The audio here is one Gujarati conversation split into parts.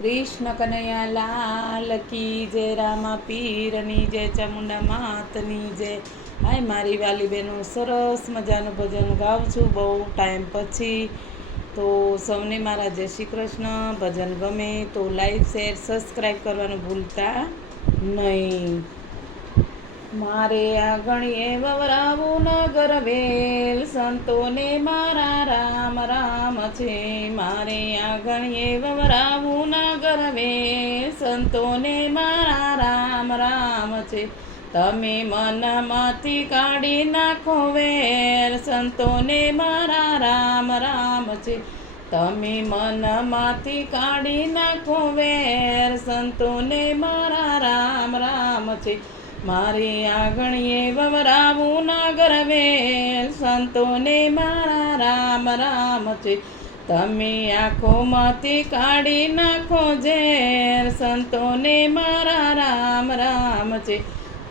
કૃષ્ણ કનૈયા લાલ કી જય, રામા પીરની જય, ચામુંડા માતની જય. હાય મારી વાલી બહેનો, સરસ મજાનું ભજન ગાઉં છું બહુ ટાઈમ પછી. તો સૌને મારા જય શ્રી કૃષ્ણ. ભજન ગમે તો લાઈક શેર સબસ્ક્રાઈબ કરવાનું ભૂલતા નહીં. મારે આંગણીએ વવરાવું નગર વેલ, સંતોને મારા રામ રામ છે. મારે આંગણીએ વવરાવું નગર વેલ, સંતોને મારા રામ રામ છે. તમે મનમાંથી કાઢી નાખો વેર, સંતોને મારા રામ રામ છે. તમે મનમાંથી કાઢી નાખો વેર, સંતોને મારા રામ રામ છે. મારે આંગણીએ વવરાવું નગર વેલ, સંતોને મારા રામ રામ છે. તમે આંખોમાંથી કાઢી નાખો ઝેર, સંતોને મારા રામ રામ છે.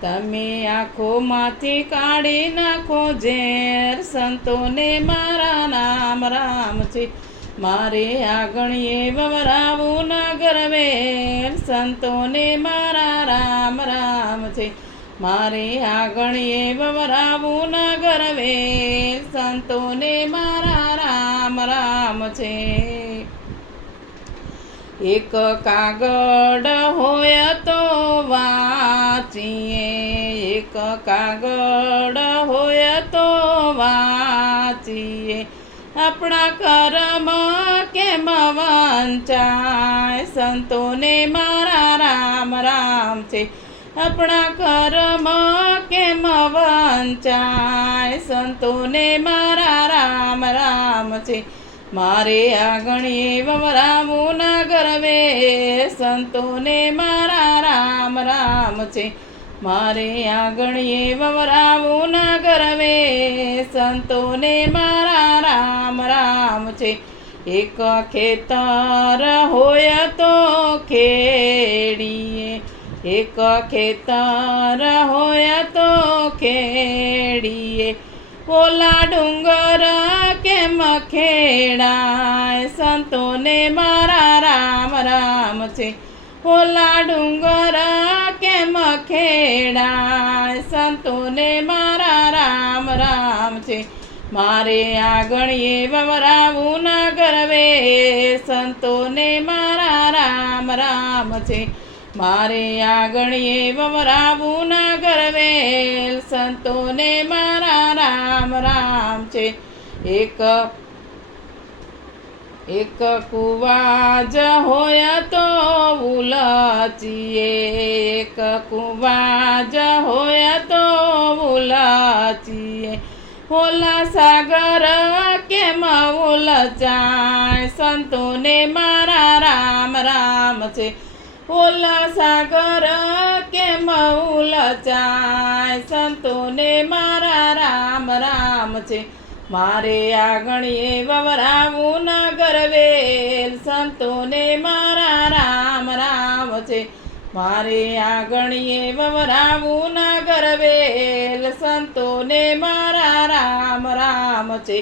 તમે આંખોમાંથી કાઢી નાખો ઝેર, સંતોને મારા રામ રામ છે. મારે આંગણીએ વવરાવું નગર વેલ, સંતોને મારા રામ રામ છે. મારે આંગણીએ વવરાવું નગર વેલ, સંતોને મારા રામ રામ છે. એક કાગળ હોય તો વાંચીએ, એક કાગળ હોય તો વાંચીએ. આપણા કર્મ કેમ વંચાય, સંતોને મારા રામ રામ છે. આપણા કર્મ કેમ વંચાય, સંતોને મારા રામ રામ છે. મારે આંગણીએ વવરાવું નગર વેલ, સંતોને મારા રામ રામ છે. મારે આંગણીએ વવરાવું નગર વેલ, સંતોને મારા રામ રામ છે. એક ખેતર હોય તો ખેડીએ, એક ખેતર હોય તો ખેડીએ. ઓલા ડુંગર કેમ ખેડાય, સંતોને મારા રામ રામ છે. ઓલા ડુંગર કેમ ખેડાય, સંતોને મારા રામ રામ છે. મારે આંગણીએ વવરાવું નગર વેલ, સંતોને મારા રામ રામ છે. મારે આંગણીએ વવરાવું નગર વેલ, સંતોને મારા રામ રામ છે. એક કુવા જ હોય તો ઉલચીએ, એક કુવા જ હોય તો ઉલચીએ. ઓલા સાગર કેમ ઉલચાય, સંતોને મારા રામ રામ છે. ઓલા સાગર કેમ ઉલચાય, સંતોને મારા રામ રામ છે. મારે આંગણીએ વવરાવું નગર વેલ, સંતોને મારા રામ રામ છે. મારે આંગણીએ વવરાવું નગર વેલ, સંતોને મારા રામ રામ છે.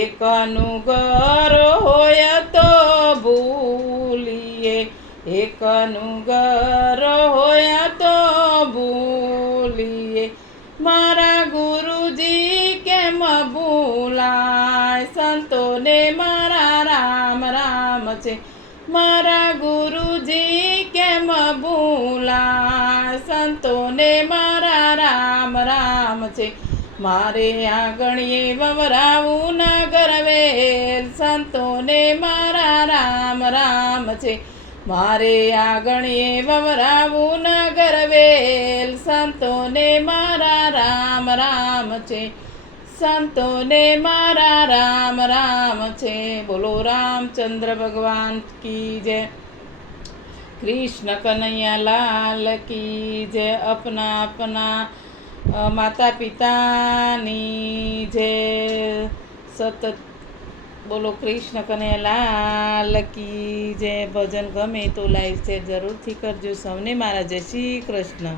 એકનું ઘર હોય તો ભૂલીએ, એકનું ઘર હોય તો ભૂલીએ. મારા ગુરુજી કેમ ભૂલાય, સંતોને મારા રામ રામ છે. મારા ગુરુજી કેમ ભૂલાય, સંતોને મારા રામ રામ છે. મારે આંગણીએ વવરાવું નગર વેલ, સંતોને મારા રામ રામ છે. મારે આંગણીએ વવરાવું નગર વેલ, સંતોને મારા રામ રામ છે. સંતોને મારા રામ રામ છે. બોલો રામચંદ્ર ભગવાન કી જય, કૃષ્ણ કનૈયા લાલ કી જય. अपना अपना માતા પિતાની જય. સતત બોલો કૃષ્ણ કનૈયા લાલ કી જય. ભજન ગમે તો લાઈક શેર જરૂરથી કરજો. સૌને મારા જય શ્રી કૃષ્ણ.